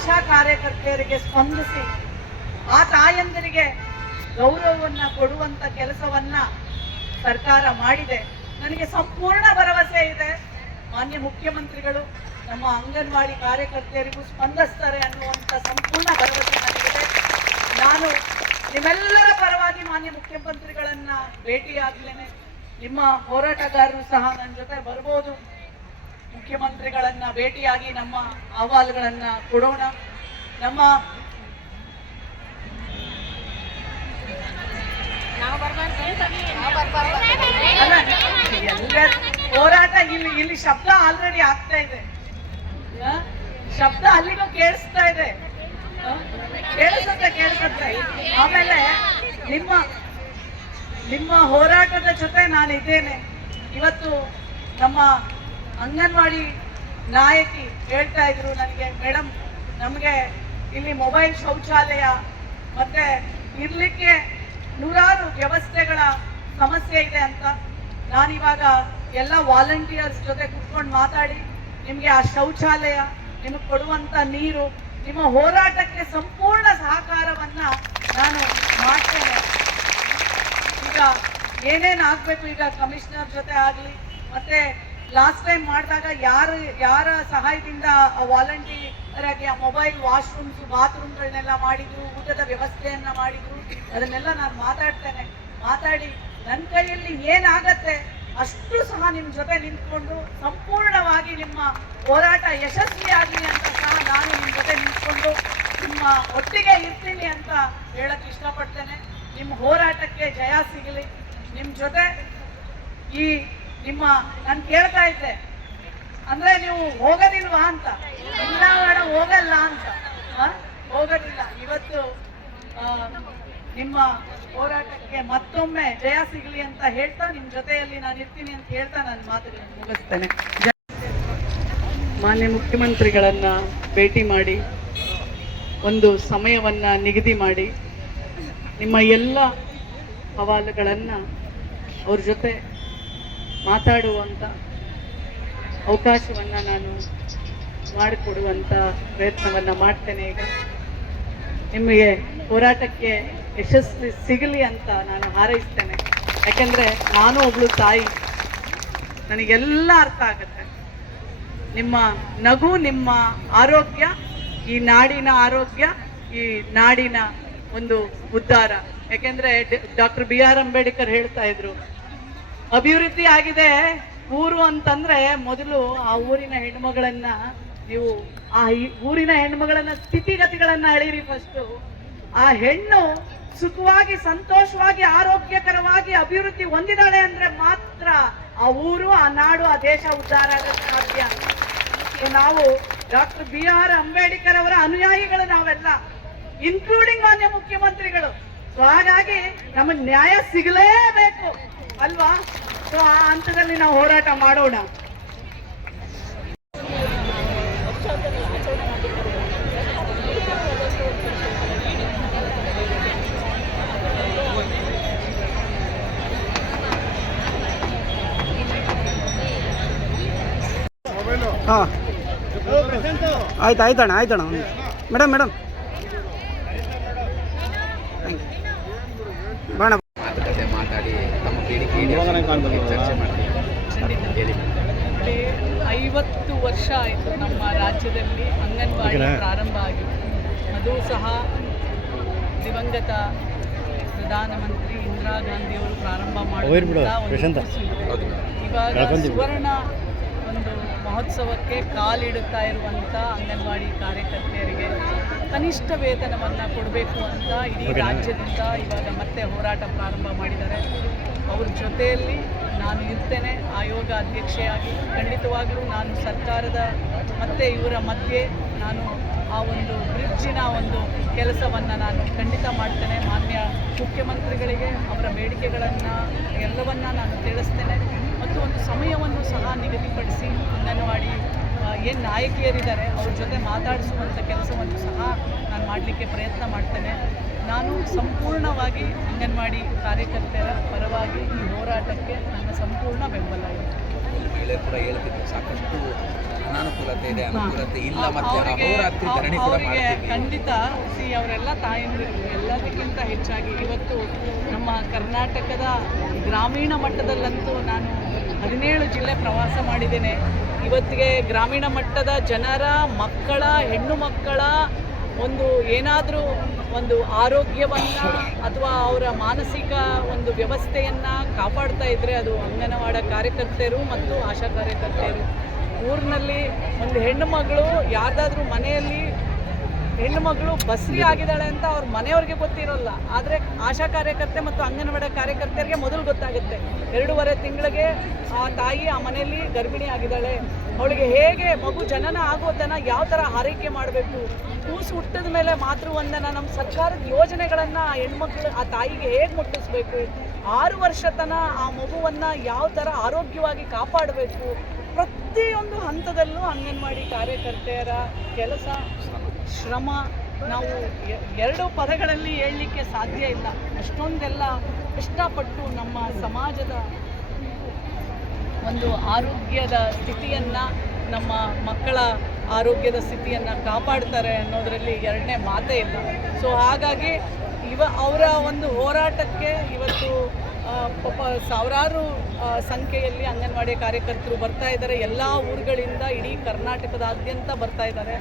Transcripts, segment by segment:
ಆಶಾ ಕಾರ್ಯಕರ್ತೆಯರಿಗೆ ಸ್ಪಂದಿಸಿ ಆ ತಾಯಂದಿರಿಗೆ ಗೌರವವನ್ನ ಕೊಡುವಂತ ಕೆಲಸವನ್ನ ಸರ್ಕಾರ ಮಾಡಿದೆ. ನನಗೆ ಸಂಪೂರ್ಣ ಭರವಸೆ ಇದೆ. ಮಾನ್ಯ ಮುಖ್ಯಮಂತ್ರಿಗಳು, ನಮ್ಮ ಅಂಗನವಾಡಿ ಕಾರ್ಯಕರ್ತೆಯರಿಗೂ ಸ್ಪಂದಿಸ್ತಾರೆ ಅನ್ನುವಂಥ ಸಂಪೂರ್ಣ ಭರವಸೆ ನನಗಿದೆ. ನಾನು ನಿಮ್ಮೆಲ್ಲರ ಪರವಾಗಿ ಮಾನ್ಯ ಮುಖ್ಯಮಂತ್ರಿಗಳನ್ನ ಭೇಟಿಯಾಗ್ಲೇನೆ. ನಿಮ್ಮ ಹೋರಾಟಗಾರರು ಸಹ ನನ್ನ ಜೊತೆ ಬರ್ಬೋದು. ಮುಖ್ಯಮಂತ್ರಿಗಳನ್ನ ಭೇಟಿಯಾಗಿ ನಮ್ಮ ಅಹವಾಲುಗಳನ್ನ ಕೊಡೋಣ. ನಮ್ಮ ಹೋರಾಟ ಇಲ್ಲಿ ಇಲ್ಲಿ ಶಬ್ದ ಆಲ್ರೆಡಿ ಆಗ್ತಾ ಇದೆ? ಶಬ್ದ ಅಲ್ಲಿಗೂ ಕೇಳಿಸ್ತಾ ಇದೆ? ಕೇಳಿಸುತ್ತೆ ಕೇಳಿಸುತ್ತೆ. ಆಮೇಲೆ ನಿಮ್ಮ ನಿಮ್ಮ ಹೋರಾಟದ ಜೊತೆ ನಾನು ಇದ್ದೇನೆ ಇವತ್ತು ನಮ್ಮ ಅಂಗನವಾಡಿ ನಾಯಕಿ ಹೇಳ್ತಾ ಇದ್ರು ನನಗೆ ಮೇಡಮ್ ನಮಗೆ ಇಲ್ಲಿ ಮೊಬೈಲ್ ಶೌಚಾಲಯ, ಮತ್ತೆ ಇರ್ಲಿಕ್ಕೆ ನೂರಾರು ವ್ಯವಸ್ಥೆಗಳ ಸಮಸ್ಯೆ ಇದೆ ಅಂತ ನಾನಿವಾಗ ಎಲ್ಲ ವಾಲಂಟಿಯರ್ಸ್ ಜೊತೆ ಕುತ್ಕೊಂಡು ಮಾತಾಡಿ, ನಿಮಗೆ ಆ ಶೌಚಾಲಯ, ನಿಮಗೆ ಕೊಡುವಂತ ನೀರು, ನಿಮ್ಮ ಹೋರಾಟಕ್ಕೆ ಸಂಪೂರ್ಣ ಸಹಕಾರವನ್ನ ನಾನು ಮಾಡ್ತೇನೆ. ಈಗ ಏನೇನು ಆಗಬೇಕು ಈಗ ಕಮಿಷನರ್ ಜೊತೆ ಆಗಲಿ, ಮತ್ತೆ ಲಾಸ್ಟ್ ಟೈಮ್ ಮಾಡಿದಾಗ ಯಾರು, ಯಾರ ಸಹಾಯದಿಂದ ವಾಲಂಟಿಯರ್ ಆಗಿ ಆ ಮೊಬೈಲ್ ವಾಶ್ರೂಮ್ಸ್ ಬಾತ್ರೂಮ್ಗಳನ್ನೆಲ್ಲ ಮಾಡಿದ್ರು, ಊಟದ ವ್ಯವಸ್ಥೆಯನ್ನ ಮಾಡಿದ್ರು, ಅದನ್ನೆಲ್ಲ ನಾನು ಮಾತಾಡ್ತೇನೆ. ಮಾತಾಡಿ ನನ್ನ ಕೈಯಲ್ಲಿ ಏನಾಗತ್ತೆ ಅಷ್ಟು ಸಹ ನಿಮ್ಮ ಜೊತೆ ನಿಂತ್ಕೊಂಡು ಸಂಪೂರ್ಣವಾಗಿ ನಿಮ್ಮ ಹೋರಾಟ ಯಶಸ್ವಿಯಾಗಲಿ ಅಂತ ಸಹ ನಾನು ನಿಮ್ಮ ಜೊತೆ ನಿಂತ್ಕೊಂಡು ನಿಮ್ಮ ಒಟ್ಟಿಗೆ ಇರ್ತೀನಿ ಅಂತ ಹೇಳಕ್ ಇಷ್ಟಪಡ್ತೇನೆ. ನಿಮ್ಮ ಹೋರಾಟಕ್ಕೆ ಜಯ ಸಿಗಲಿ. ನಿಮ್ಮ ಜೊತೆ ಈ ನಿಮ್ಮ ನಾನು ಕೇಳ್ತಾ ಇದ್ದೆ. ಅಂದ್ರೆ ನೀವು ಹೋಗೋದಿಲ್ವಾ ಅಂತ? ಇಲ್ಲ ಹೋಗಲ್ಲ ಅಂತ? ಹೋಗೋದಿಲ್ಲ. ಇವತ್ತು ನಿಮ್ಮ ಹೋರಾಟಕ್ಕೆ ಮತ್ತೊಮ್ಮೆ ಜಯ ಸಿಗಲಿ ಅಂತ ಹೇಳ್ತಾ ನಿಮ್ ಜೊತೆಯಲ್ಲಿ ನಾನು ಇರ್ತೀನಿ ಅಂತ ಹೇಳ್ತಾ ನನ್ನ ಮಾತುಗಳನ್ನು ಮುಗಿಸ್ತೇನೆ. ಮಾನ್ಯ ಮುಖ್ಯಮಂತ್ರಿಗಳನ್ನ ಭೇಟಿ ಮಾಡಿ, ಒಂದು ಸಮಯವನ್ನ ನಿಗದಿ ಮಾಡಿ, ನಿಮ್ಮ ಎಲ್ಲ ಸವಾಲುಗಳನ್ನು ಅವ್ರ ಜೊತೆ ಮಾತಾಡುವಂಥ ಅವಕಾಶವನ್ನು ನಾನು ಮಾಡಿಕೊಡುವಂಥ ಪ್ರಯತ್ನವನ್ನು ಮಾಡ್ತೇನೆ ಈಗ. ನಿಮಗೆ ಹೋರಾಟಕ್ಕೆ ಯಶಸ್ವಿ ಸಿಗಲಿ ಅಂತ ನಾನು ಹಾರೈಸ್ತೇನೆ. ಯಾಕೆಂದರೆ ನಾನು ಒಬ್ಳು ತಾಯಿ. ನನಗೆಲ್ಲ ಅರ್ಥ ಆಗುತ್ತೆ. ನಿಮ್ಮ ನಗು, ನಿಮ್ಮ ಆರೋಗ್ಯ, ಈ ನಾಡಿನ ಆರೋಗ್ಯ, ಈ ನಾಡಿನ ಒಂದು ಉದ್ಧಾರ. ಯಾಕೆಂದ್ರೆ ಡಾಕ್ಟರ್ ಬಿ ಆರ್ ಅಂಬೇಡ್ಕರ್ ಹೇಳ್ತಾ ಇದ್ರು ಅಭಿವೃದ್ಧಿ ಆಗಿದೆ. ಊರು ಅಂತಂದ್ರೆ ಮೊದಲು ಆ ಊರಿನ ಹೆಣ್ಮಗಳನ್ನ ನೀವು ಆ ಊರಿನ ಹೆಣ್ಮಗಳನ್ನ ಸ್ಥಿತಿಗತಿಗಳನ್ನ ಅಳಿರಿ ಫಸ್ಟ್ ಆ ಹೆಣ್ಣು ಸುಖವಾಗಿ, ಸಂತೋಷವಾಗಿ, ಆರೋಗ್ಯಕರವಾಗಿ ಅಭಿವೃದ್ಧಿ ಹೊಂದಿದಾಳೆ ಅಂದ್ರೆ ಮಾತ್ರ ಆ ಊರು, ಆ ನಾಡು, ಆ ದೇಶ ಉದ್ಧಾರ ಆಗಕ್ಕೆ ಸಾಧ್ಯ. ನಾವು ಡಾಕ್ಟರ್ ಬಿ ಆರ್ ಅಂಬೇಡ್ಕರ್ ಅವರ ಅನುಯಾಯಿಗಳು ನಾವೆಲ್ಲ ಇನ್ಕ್ಲೂಡಿಂಗ್ ಮಾನ್ಯ ಮುಖ್ಯಮಂತ್ರಿಗಳು. ಸೊ ಹಾಗಾಗಿ ನಮಗೆ ನ್ಯಾಯ ಸಿಗಲೇಬೇಕು, ಅಲ್ವಾ? ಸೊ ಆ ಹಂತದಲ್ಲಿ ನಾವು ಹೋರಾಟ ಮಾಡೋಣ. ಹಾಂ. ಆಯ್ತು ಆಯ್ತಣ್ಣ ಆಯ್ತಣ್ಣ. Madam madam. ಚರ್ಚೆ ಮಾಡ್ತೀವಿ. ಐವತ್ತು ವರ್ಷ ಆಯಿತು ನಮ್ಮ ರಾಜ್ಯದಲ್ಲಿ ಅಂಗನವಾಡಿ ಪ್ರಾರಂಭ ಆಗಿದೆ ಅದು ಸಹ ದಿವಂಗತ ಪ್ರಧಾನಮಂತ್ರಿ ಇಂದಿರಾ ಗಾಂಧಿ ಅವರು ಪ್ರಾರಂಭ ಮಾಡಿದ. ಇವಾಗ ಸುವರ್ಣ ಒಂದು ಮಹೋತ್ಸವಕ್ಕೆ ಕಾಲಿಡುತ್ತಾ ಇರುವಂಥ ಅಂಗನವಾಡಿ ಕಾರ್ಯಕರ್ತೆಯರಿಗೆ ಕನಿಷ್ಠ ವೇತನವನ್ನು ಕೊಡಬೇಕು ಅಂತ ಇಡೀ ರಾಜ್ಯದಿಂದ ಇವಾಗ ಮತ್ತೆ ಹೋರಾಟ ಪ್ರಾರಂಭ ಮಾಡಿದ್ದಾರೆ. ಅವ್ರ ಜೊತೆಯಲ್ಲಿ ನಾನು ಇರ್ತೇನೆ ಆಯೋಗ ಅಧ್ಯಕ್ಷೆಯಾಗಿ. ಖಂಡಿತವಾಗಲೂ ನಾನು ಸರ್ಕಾರದ ಮತ್ತು ಇವರ ಮಧ್ಯೆ ನಾನು ಆ ಒಂದು ಬ್ರಿಡ್ಜಿನ ಒಂದು ಕೆಲಸವನ್ನು ನಾನು ಖಂಡಿತ ಮಾಡ್ತೇನೆ. ಮಾನ್ಯ ಮುಖ್ಯಮಂತ್ರಿಗಳಿಗೆ, ಅವರ ಬೇಡಿಕೆಗಳನ್ನು ಎಲ್ಲವನ್ನು ನಾನು ತಿಳಿಸ್ತೇನೆ. ಮತ್ತು ಒಂದು ಸಮಯವನ್ನು ಸಹ ನಿಗದಿಪಡಿಸಿ ಅಂಗನವಾಡಿ ಏನು ನಾಯಕಿಯರಿದ್ದಾರೆ, ಅವ್ರ ಜೊತೆ ಮಾತಾಡಿಸುವಂಥ ಕೆಲಸವನ್ನು ಸಹ ನಾನು ಮಾಡಲಿಕ್ಕೆ ಪ್ರಯತ್ನ ಮಾಡ್ತೇನೆ. ನಾನು ಸಂಪೂರ್ಣವಾಗಿ ಅಂಗನವಾಡಿ ಕಾರ್ಯಕರ್ತರ ಪರವಾಗಿ ಈ ಹೋರಾಟಕ್ಕೆ ನನ್ನ ಸಂಪೂರ್ಣ ಬೆಂಬಲ ಇದೆ. ಮಹಿಳೆಯರು ಕೂಡ ಹೇಳ್ತಿದ್ರು ಸಾಕಷ್ಟು ಅನಾನುಕೂಲತೆ ಇದೆ ಅನುಕೂಲತೆ ಇಲ್ಲ ಮತ್ತೆ ಅವರಿಗೆ ಅಹೋರಾತ್ರಿ ಧರಣಿ ಕೂಡ ಅವರಿಗೆ ಮಾಡ್ತೀವಿ. ಖಂಡಿತ ಸಿ ಅವರೆಲ್ಲ ತಾಯಂದಿರು ಎಲ್ಲದಕ್ಕಿಂತ ಹೆಚ್ಚಾಗಿ ಇವತ್ತು ನಮ್ಮ ಕರ್ನಾಟಕದ ಗ್ರಾಮೀಣ ಮಟ್ಟದಲ್ಲಂತೂ ನಾನು ಹದಿನೇಳು ಜಿಲ್ಲೆ ಪ್ರವಾಸ ಮಾಡಿದ್ದೇನೆ. ಇವತ್ತಿಗೆ ಗ್ರಾಮೀಣ ಮಟ್ಟದ ಜನರ ಮಕ್ಕಳ ಹೆಣ್ಣು ಮಕ್ಕಳ ಒಂದು ಏನಾದರೂ ಒಂದು ಆರೋಗ್ಯವನ್ನು ಅಥವಾ ಅವರ ಮಾನಸಿಕ ಒಂದು ವ್ಯವಸ್ಥೆಯನ್ನು ಕಾಪಾಡ್ತಾ ಇದ್ದರೆ ಅದು ಅಂಗನವಾಡ ಕಾರ್ಯಕರ್ತೆಯರು ಮತ್ತು ಆಶಾ ಕಾರ್ಯಕರ್ತೆಯರು. ಊರಿನಲ್ಲಿ ಒಂದು ಹೆಣ್ಣು ಮಗಳು ಯಾರ್ದಾದ್ರೂ ಮನೆಯಲ್ಲಿ ಹೆಣ್ಣು ಮಗಳು ಬಸ್ರಿ ಆಗಿದ್ದಾಳೆ ಅಂತ ಅವ್ರ ಮನೆಯವ್ರಿಗೆ ಗೊತ್ತಿರೋಲ್ಲ. ಆದರೆ ಆಶಾ ಕಾರ್ಯಕರ್ತೆ ಮತ್ತು ಅಂಗನವಾಡಿ ಕಾರ್ಯಕರ್ತೆಯರಿಗೆ ಮೊದಲು ಗೊತ್ತಾಗುತ್ತೆ. ಎರಡೂವರೆ ತಿಂಗಳಿಗೆ ಆ ತಾಯಿ ಆ ಮನೆಯಲ್ಲಿ ಗರ್ಭಿಣಿ ಆಗಿದ್ದಾಳೆ. ಅವಳಿಗೆ ಹೇಗೆ ಮಗು ಜನನ ಆಗೋ ತನ ಯಾವ ಥರ ಆರೈಕೆ ಮಾಡಬೇಕು? ಕೂಸು ಹುಟ್ಟಿದ ಮೇಲೆ ಮಾತೃವಂದನ ನಮ್ಮ ಸರ್ಕಾರದ ಯೋಜನೆಗಳನ್ನು ಆ ಹೆಣ್ಮಕ್ಳು ಆ ತಾಯಿಗೆ ಹೇಗೆ ಮುಟ್ಟಿಸ್ಬೇಕು? ಆರು ವರ್ಷ ತನ ಆ ಮಗುವನ್ನು ಯಾವ ಥರ ಆರೋಗ್ಯವಾಗಿ ಕಾಪಾಡಬೇಕು? ಪ್ರತಿಯೊಂದು ಹಂತದಲ್ಲೂ ಅಂಗನವಾಡಿ ಕಾರ್ಯಕರ್ತೆಯರ ಕೆಲಸ ಶ್ರಮ ನಾವು ಎರಡು ಪದಗಳಲ್ಲಿ ಹೇಳಲಿಕ್ಕೆ ಸಾಧ್ಯ ಇಲ್ಲ. ಅಷ್ಟೊಂದೆಲ್ಲ ಕಷ್ಟಪಟ್ಟು ನಮ್ಮ ಸಮಾಜದ ಒಂದು ಆರೋಗ್ಯದ ಸ್ಥಿತಿಯನ್ನು, ನಮ್ಮ ಮಕ್ಕಳ ಆರೋಗ್ಯದ ಸ್ಥಿತಿಯನ್ನು ಕಾಪಾಡ್ತಾರೆ ಅನ್ನೋದರಲ್ಲಿ ಎರಡನೇ ಮಾತೇ ಇಲ್ಲ. ಸೊ ಹಾಗಾಗಿ ಇವ ಅವರ ಒಂದು ಹೋರಾಟಕ್ಕೆ ಇವತ್ತು ಪಾಪ ಸಾವಿರಾರು ಸಂಖ್ಯೆಯಲ್ಲಿ ಅಂಗನವಾಡಿ ಕಾರ್ಯಕರ್ತರು ಬರ್ತಾ ಇದ್ದಾರೆ. ಎಲ್ಲ ಊರುಗಳಿಂದ ಇಡೀ ಕರ್ನಾಟಕದಾದ್ಯಂತ ಬರ್ತಾ ಇದ್ದಾರೆ.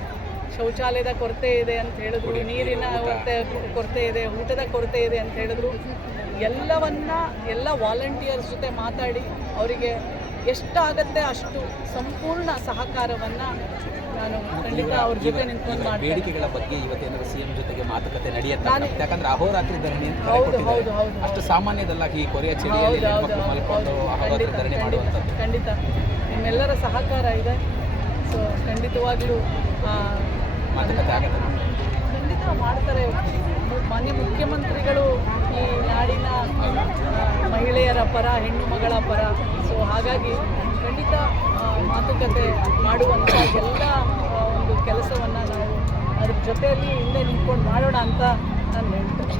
ಶೌಚಾಲಯದ ಕೊರತೆ ಇದೆ ಅಂತ ಹೇಳಿದ್ರು ನೀರಿನ ಕೊರತೆ ಕೊರತೆ ಇದೆ ಊಟದ ಕೊರತೆ ಇದೆ ಅಂತ ಹೇಳಿದ್ರು. ಎಲ್ಲವನ್ನ ಎಲ್ಲ ವಾಲಂಟಿಯರ್ಸ್ ಜೊತೆ ಮಾತಾಡಿ ಅವರಿಗೆ ಎಷ್ಟಾಗತ್ತೆ ಅಷ್ಟು ಸಂಪೂರ್ಣ ಸಹಕಾರವನ್ನು ನಾನು ಖಂಡಿತ ಅವ್ರ ಜೊತೆ ನಿಂತ್ಕೊಂಡು ಮಾಡಿ ಬೇಡಿಕೆಗಳ ಬಗ್ಗೆ ಇವತ್ತೇನಾದ್ರು ಸಿಎಂ ಜೊತೆಗೆ ಮಾತುಕತೆ ನಡೆಯುತ್ತೆ ಯಾಕಂದ್ರೆ ಅಹೋರಾತ್ರಿ ಧರಣಿ ಹೌದು, ಹೌದು, ಹೌದು, ಅಷ್ಟು ಸಾಮಾನ್ಯದಲ್ಲ ಈ ಕೊರೆಯ ಚಳಿಯಲ್ಲಿ ಮಲ್ಕೊಂಡು ಅಹೋರಾತ್ರಿ ಧರಣಿ ಮಾಡುವಂಥದ್ದು. ಖಂಡಿತ. ನಿಮ್ಮೆಲ್ಲರ ಸಹಕಾರ ಇದೆ. ಸೊ ಖಂಡಿತವಾಗ್ಲೂ ಮಾತುಕತೆ ಆಗತ್ತೆ. ಖಂಡಿತ ಮಾಡ್ತಾರೆ. ಮಾನ್ಯ ಮುಖ್ಯಮಂತ್ರಿಗಳು ಈ ನಾಡಿನ ಮಹಿಳೆಯರ ಪರ ಹೆಣ್ಣು ಮಗಳ ಪರ. ಸೊ ಹಾಗಾಗಿ ಖಂಡಿತ ಮಾತುಕತೆ ಮಾಡುವಂಥ ಎಲ್ಲ ಒಂದು ಕೆಲಸವನ್ನು ನಾವು ಅದ್ರ ಜೊತೆಯಲ್ಲಿ ಹಿಂದೆ ನಿಂತ್ಕೊಂಡು ಮಾಡೋಣ ಅಂತ ನಾನು ಹೇಳ್ತೇನೆ.